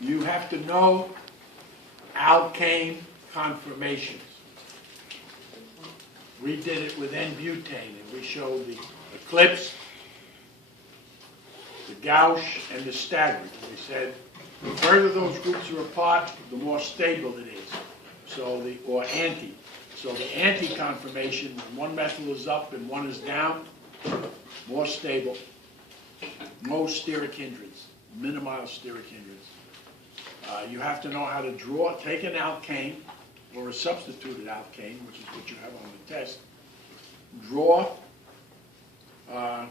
You have to know alkane conformations. We did it with N-butane, and we showed the eclipse, the gauche, and the staggered. We said the further those groups are apart, the more stable it is. So or anti. So the anti-conformation, when one methyl is up and one is down, more stable. No steric hindrance, minimal steric hindrance. You have to know how to take an alkane or a substituted alkane, which is what you have on the test. Draw a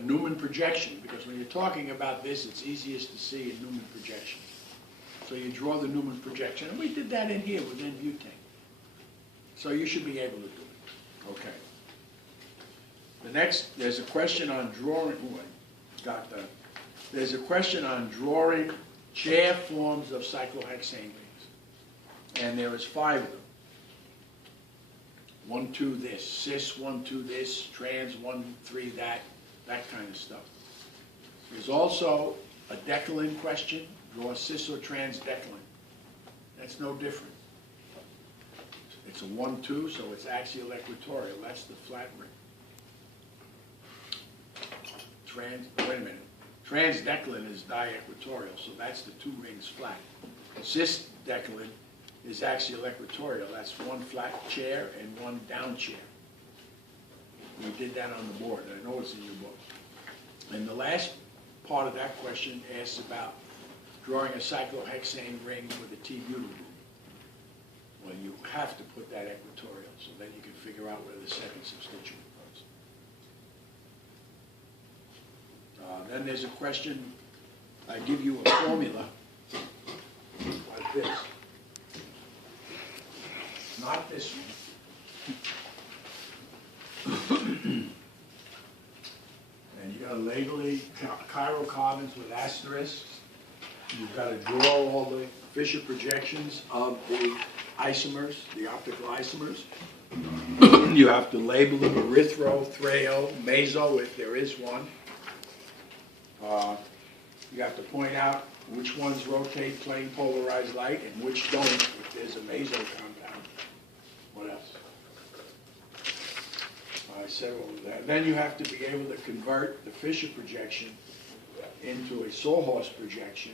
Newman projection, because when you're talking about this, it's easiest to see a Newman projection. So you draw the Newman projection, and we did that in here with N-butane. So you should be able to do it. Okay. The next, there's a question on drawing. Ooh, I got that. There's a question on drawing chair forms of cyclohexane rings, and there is 5 of them. 1, 2 this, cis 1, 2 this, trans 1, 3 that kind of stuff. There's also a decalin question. Draw cis or trans decalin. That's no different. It's a 1, 2, so it's axial equatorial. That's the flat ring. Wait a minute. Transdecalin is diequatorial, so that's the 2 rings flat. Cis decalin is axial equatorial. That's 1 flat chair and 1 down chair. We did that on the board. I know it's in your book. And the last part of that question asks about drawing a cyclohexane ring with a T-butyl group. Well, you have to put that equatorial, so then you can figure out where the second substituent goes. Then there's a question. I give you a formula like this. Not this one. And you got to label the chiral carbons with asterisks. You've got to draw all the Fisher projections of the isomers, the optical isomers. You have to label them erythro, threo, meso, if there is one. You have to point out which ones rotate plane polarized light and which don't, if there's a meso compound. What else? I said all of that. Then you have to be able to convert the Fisher projection into a sawhorse projection.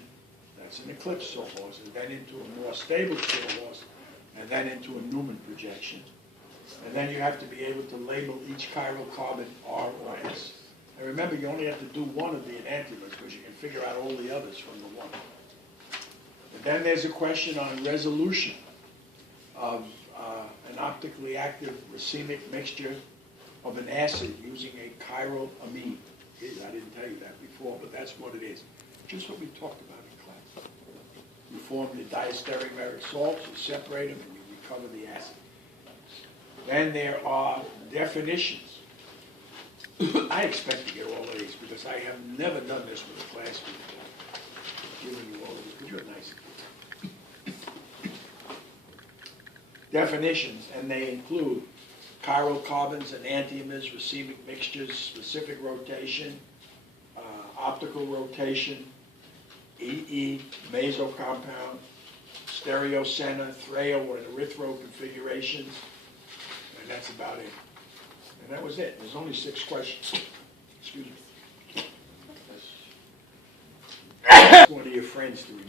That's an eclipse sawhorse, and then into a more stable sawhorse, and then into a Newman projection. And then you have to be able to label each chiral carbon R or S. And remember, you only have to do one of the enantiomers because you can figure out all the others from the one. And then there's a question on resolution of an optically active racemic mixture of an acid using a chiral amine. I didn't tell you that before, but that's what it is. Just what we talked about in class. You form the diastereomeric salts, you separate them, and you recover the acid. Then there are definitions. I expect to get all of these because I have never done this with a class before. Giving you all of these because you're a nice kid. Definitions, and they include chiral carbons and enantiomers, racemic mixtures, specific rotation, optical rotation, EE, meso compound, stereocenter, threo or erythro configurations, and that's about it. And that was it. There's only 6 questions. Excuse me. That's one of your friends to remind.